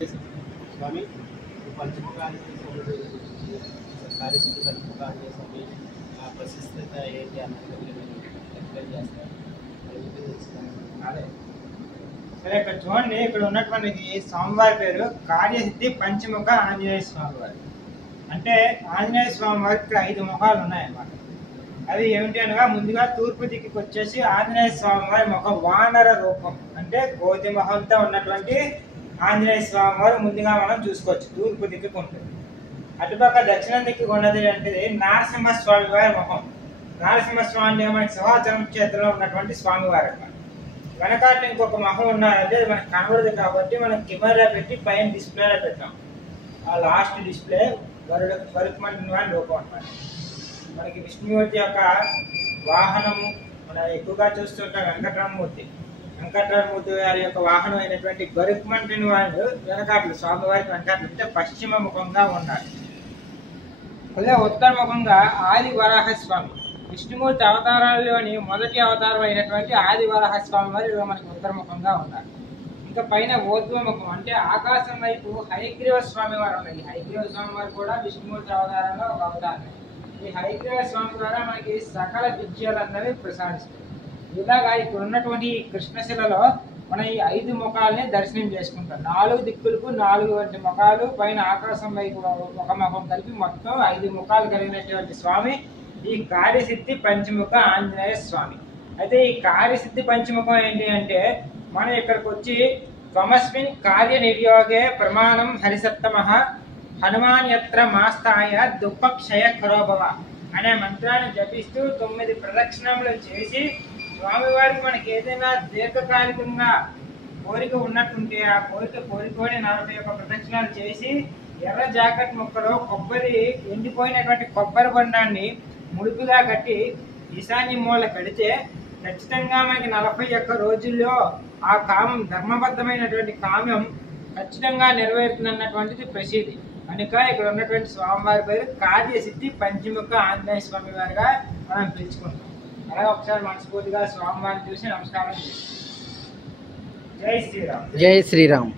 स्वामी पंचमुख आंजनेय कार्यसिद्धि पंचमुख आंजनेय स्वामी प्रशस्तత ఏంటి అన్నది ఎక్స్ప్లెయిన్ చేస్తారు. అదే సరే, ఇక్కడ చూడండి, ఇక్కడ ఉన్నటువంటి స్వామివారి పేరు కార్యసిద్ధి పంచముఖ ఆంజనేయ స్వామి వారు. అంటే ఆంజనేయ స్వామి వారికి ఇక్కడ 5 ముఖాలు ఉన్నాయన్నమాట. అవి ఏమిటి అనగా, ముందుగా తూర్పు దిక్కుకి వచ్చేసి ఆంజనేయ స్వామి వారి ముఖం వానర రూపం, అంటే కోతి మొహంతో ఉన్నటువంటి ఆంజనేయ స్వామి వారు ముందుగా మనం చూసుకోవచ్చు. తూర్పు దిక్కుకు ఉంటుంది. అటుపక్క దక్షిణం దిక్కుకు ఉన్నది అంటే నరసింహస్వామి వారి ముఖం. నరసింహస్వామి అంటే మనకి సింహాచలం క్షేత్రంలో ఉన్నటువంటి స్వామివారు అన్నమాట. వెనకాల ఇంకొక మొహం ఉన్నారంటే అది మనకు కనబడదు కాబట్టి మనం కెమెరా పెట్టి పైన డిస్ప్లేలో పెట్టాం. ఆ లాస్ట్ డిస్ప్లే గరుత్మంతుని వారి రూపం అన్నమాట. మనకి విష్ణుమూర్తి యొక్క వాహనము మనం ఎక్కువగా చూస్తుంటాం వెంకటరామమూర్తి. వెంకటరామమూర్తి గారి యొక్క వాహనం అయినటువంటి గరుత్మంతుని వారు వెనకాటలు స్వామివారికి వెనకాటలు అంటే పశ్చిమ ముఖంగా ఉన్నారు. అదే ఉత్తర ముఖంగా ఆది వరాహ స్వామి, విష్ణుమూర్తి అవతారాల్లోని మొదటి అవతారం అయినటువంటి ఆది వరాహ స్వామి వారు మనకి ఉత్తరముఖంగా ఉన్నారు. ఇంకా పైన ఊర్ధ్వముఖం అంటే ఆకాశం వైపు హయగ్రీవ స్వామి వారు ఉన్నారు. హయగ్రీవ స్వామి వారు కూడా విష్ణుమూర్తి అవతారంలో ఒక అవతారం. ఈ హయగ్రీవ స్వామి ద్వారా మనకి సకల విద్యలందరినీ ప్రసాదిస్తారు. ఇలాగా ఇక్కడ ఉన్నటువంటి కృష్ణశిలలో మనం ఈ 5 ముఖాలని దర్శనం చేసుకుంటాం. 4 దిక్కులకు 4 ముఖాలు, పైన ఆకాశం వైపు ఒక ముఖం కలిపి మొత్తం 5 ముఖాలు కలిగినటువంటి స్వామి ఈ కార్యసిద్ధి పంచముఖ ఆంజనేయ స్వామి. అయితే ఈ కార్యసిద్ధి పంచముఖం ఏంటి అంటే, మనం ఇక్కడికి వచ్చి త్వమస్మిన్ కార్యనిర్యోగే ప్రమాణం హరిసత్తమ హనుమాన్ యత్ర మాస్తాయ దుఃఖక్షయ ఖరోభవ అనే మంత్రాన్ని జపిస్తూ 9 ప్రదక్షిణములు చేసి స్వామివారికి మనకి ఏదైనా దీర్ఘకాలికంగా కోరిక ఉన్నట్టుంటే ఆ కోరికొని 41 ప్రదక్షిణాలు చేసి ఎర్ర జాకెట్ ముక్కలో ఎండిపోయినటువంటి కొబ్బరి బండాన్ని ముడుపుగా కట్టి ఈశాన్య మూల కడితే ఖచ్చితంగా మనకి 41 రోజుల్లో ఆ కామం, ధర్మబద్ధమైనటువంటి కామ్యం ఖచ్చితంగా నెరవేరుతుందన్నటువంటిది ప్రసిద్ధి. కనుక ఇక్కడ ఉన్నటువంటి స్వామివారి పేరు కార్యసిద్ధి పంచముఖ ఆంజనేయ స్వామి వారిగా మనం పిలుచుకుంటాం. అలాగే ఒకసారి మనస్ఫూర్తిగా స్వామివారిని చూసి నమస్కారం చేస్తాం. జై శ్రీరామ్. జై శ్రీరామ్.